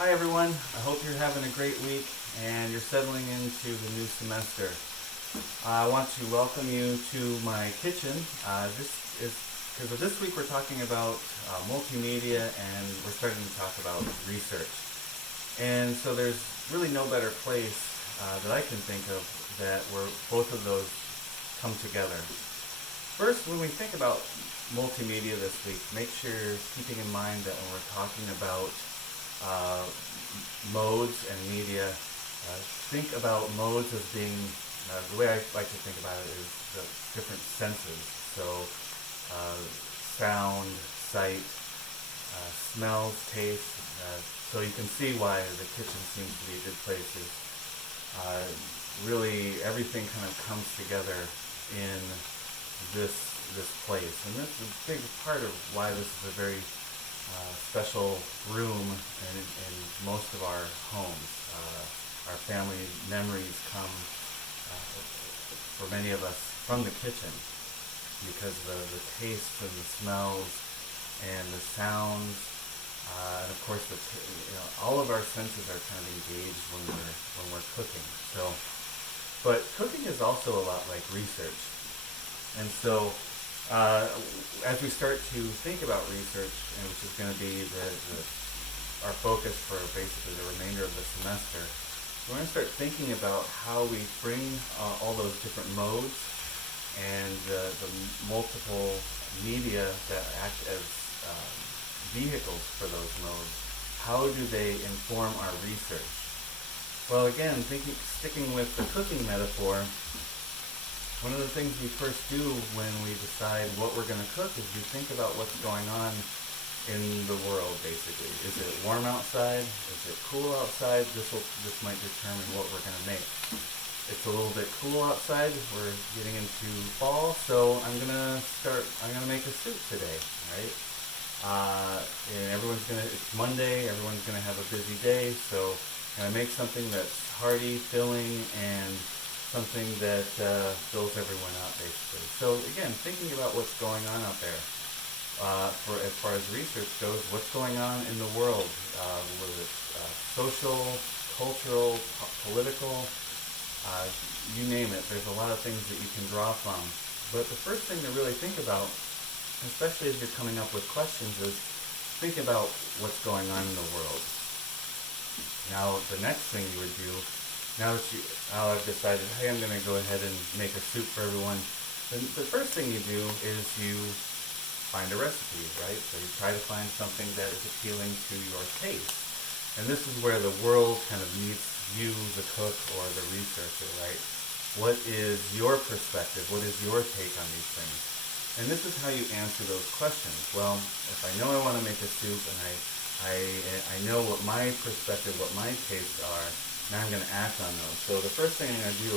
Hi everyone, I hope you're having a great week and you're settling into the new semester. I want to welcome you to my kitchen. This is because this week we're talking about multimedia and we're starting to talk about research. And so there's really no better place that I can think of that where both of those come together. First, when we think about multimedia this week, make sure you're keeping in mind that when we're talking about uh, modes and media, think about modes as being, the way I like to think about it is the different senses. So sound, sight, smells, taste. So you can see why the kitchen seems to be a good place. Uh, Really, everything kind of comes together in this place, and this is a big part of why this is a very special room in most of our homes. Our family memories come, for many of us, from the kitchen because the tastes and the smells and the sounds, and of course all of our senses are kind of engaged when we're cooking. So, but cooking is also a lot like research, and so as we start to think about research, and which is going to be our focus for basically the remainder of the semester, we're going to start thinking about how we bring all those different modes and the multiple media that act as vehicles for those modes. How do they inform our research? Well, again, sticking with the cooking metaphor, one of the things we first do when we decide what we're going to cook is we think about what's going on in the world, basically. Is it warm outside? Is it cool outside? This might determine what we're going to make. It's a little bit cool outside. We're getting into fall, so I'm going to make a soup today, right? And it's Monday, everyone's going to have a busy day, so I'm going to make something that's hearty, filling, and something that fills everyone out, basically. So again, thinking about what's going on out there. For as far as research goes, what's going on in the world, whether it's social, cultural, political, you name it. There's a lot of things that you can draw from. But the first thing to really think about, especially as you're coming up with questions, is think about what's going on in the world. Now, the next thing you would do, now I've decided, hey, I'm going to go ahead and make a soup for everyone, the first thing you do is you find a recipe, right? So you try to find something that is appealing to your taste. And this is where the world kind of meets you, the cook or the researcher, right? What is your perspective? What is your take on these things? And this is how you answer those questions. Well, if I know I want to make a soup and I know what my perspective, what my tastes are, now I'm going to act on those. So the first thing I'm going to do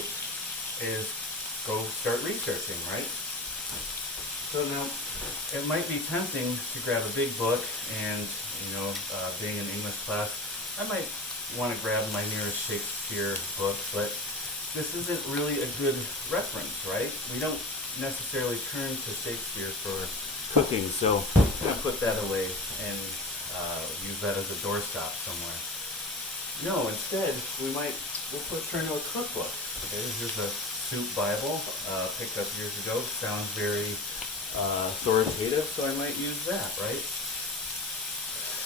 is go start researching, right? So now, it might be tempting to grab a big book and, being in English class, I might want to grab my nearest Shakespeare book, but this isn't really a good reference, right? We don't necessarily turn to Shakespeare for cooking, so I'm going to put that away and use that as a doorstop somewhere. No, instead, we'll turn to a cookbook. Okay, here's a soup Bible, picked up years ago. Sounds very authoritative, so I might use that, right?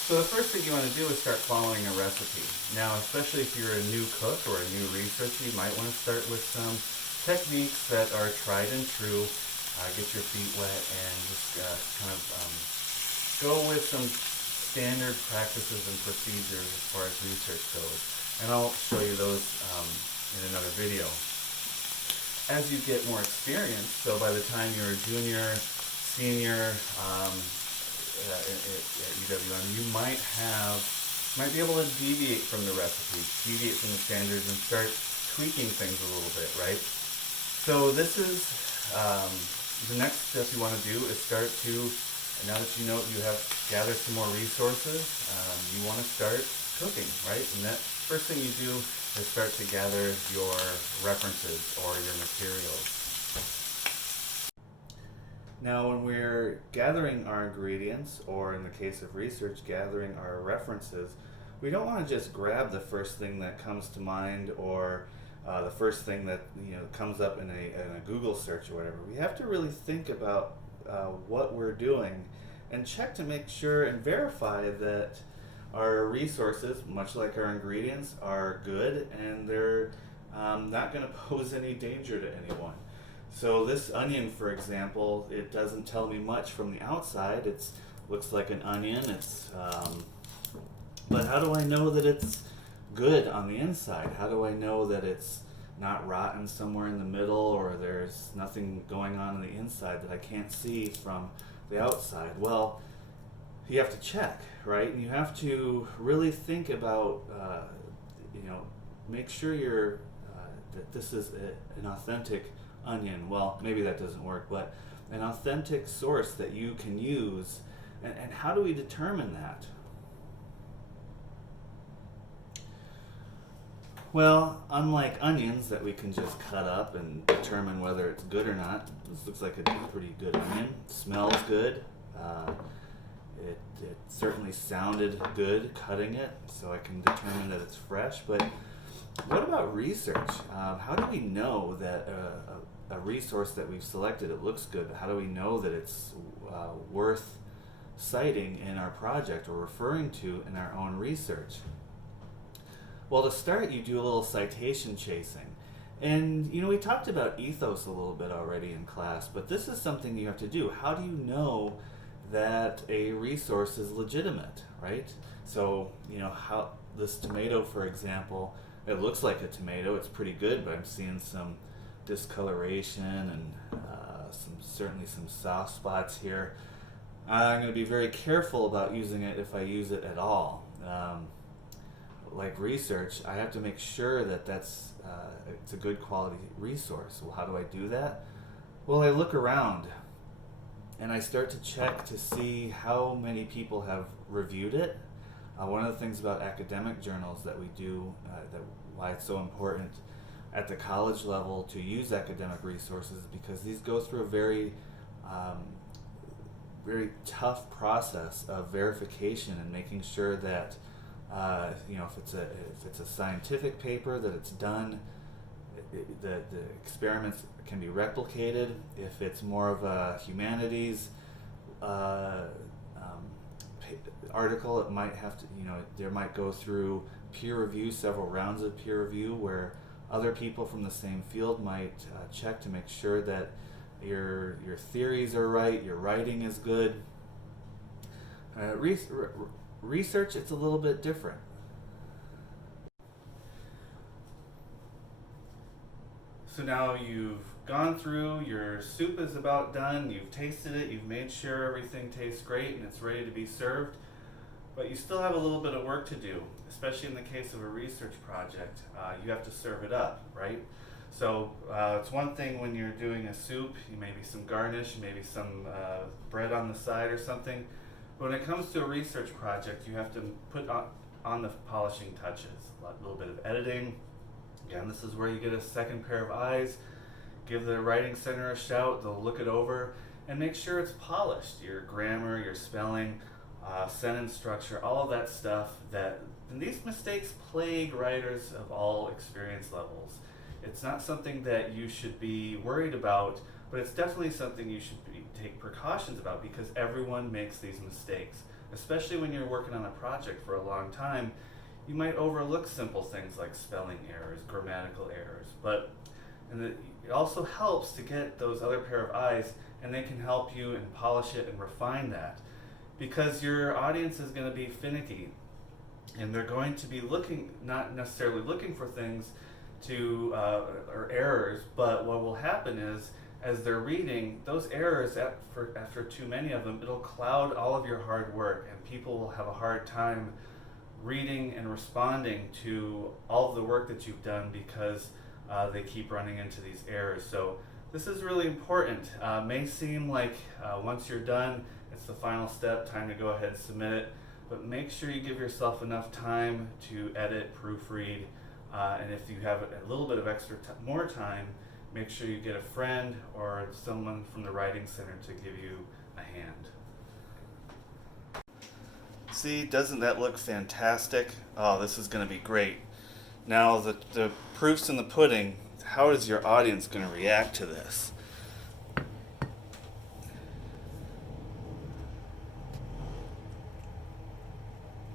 So the first thing you want to do is start following a recipe. Now, especially if you're a new cook or a new researcher, you might want to start with some techniques that are tried and true. Get your feet wet and just go with some standard practices and procedures as far as research goes. And I'll show you those in another video. As you get more experience, so by the time you're a junior, senior at UWM, you might be able to deviate from the recipe, deviate from the standards, and start tweaking things a little bit, right? So this is the next step you want to do is start to, now that you know you have gathered some more resources, you want to start cooking, right? And that first thing you do is start to gather your references or your materials. Now, when we're gathering our ingredients, or in the case of research, gathering our references, we don't want to just grab the first thing that comes to mind, or the first thing that comes up in a Google search or whatever. We have to really think about what we're doing and check to make sure and verify that our resources, much like our ingredients, are good and they're not going to pose any danger to anyone. So this onion, for example, it doesn't tell me much from the outside. It looks like an onion. But how do I know that it's good on the inside? How do I know that it's not rotten somewhere in the middle, or there's nothing going on the inside that I can't see from the outside? Well, you have to check, right? And you have to really think about, make sure that this is an authentic onion. Well, maybe that doesn't work, but an authentic source that you can use. And how do we determine that? Well, unlike onions that we can just cut up and determine whether it's good or not, this looks like a pretty good onion. It smells good. It certainly sounded good cutting it, so I can determine that it's fresh. But what about research? How do we know that a resource that we've selected, it looks good, but how do we know that it's worth citing in our project or referring to in our own research? Well, to start, you do a little citation chasing. And, we talked about ethos a little bit already in class, but this is something you have to do. How do you know that a resource is legitimate, right? So, how this tomato, for example, it looks like a tomato. It's pretty good, but I'm seeing some discoloration and certainly some soft spots here. I'm going to be very careful about using it if I use it at all. Like research, I have to make sure that it's a good quality resource. Well, how do I do that? Well, I look around and I start to check to see how many people have reviewed it. One of the things about academic journals that we do, why it's so important at the college level to use academic resources, because these go through a very tough process of verification and making sure that if it's a scientific paper, that it's done, the experiments can be replicated. If it's more of a humanities article, it might have to, there might go through peer review, several rounds of peer review, where other people from the same field might check to make sure that your theories are right, your writing is good. Research, it's a little bit different. So now you've gone through, your soup is about done, you've tasted it, you've made sure everything tastes great and it's ready to be served, but you still have a little bit of work to do, especially in the case of a research project. You have to serve it up, right? So it's one thing when you're doing a soup, maybe some garnish, maybe some bread on the side or something. When it comes to a research project, you have to put on the polishing touches, a little bit of editing. Again, this is where you get a second pair of eyes. Give the writing center a shout, they'll look it over, and make sure it's polished. Your grammar, your spelling, sentence structure, all of that stuff. And these mistakes plague writers of all experience levels. It's not something that you should be worried about, but it's definitely something you should take precautions about, because everyone makes these mistakes. Especially when you're working on a project for a long time, you might overlook simple things like spelling errors, grammatical errors, it also helps to get those other pair of eyes, and they can help you and polish it and refine that, because your audience is going to be finicky, and they're going to be not necessarily looking for things or errors, but what will happen is, as they're reading, those errors, after too many of them, it'll cloud all of your hard work, and people will have a hard time reading and responding to all of the work that you've done, because they keep running into these errors. So this is really important. May seem like once you're done, it's the final step, time to go ahead and submit it, but make sure you give yourself enough time to edit, proofread, and if you have a little bit of more time, make sure you get a friend or someone from the Writing Center to give you a hand. See, doesn't that look fantastic? Oh, this is going to be great. Now, the proof's in the pudding. How is your audience going to react to this?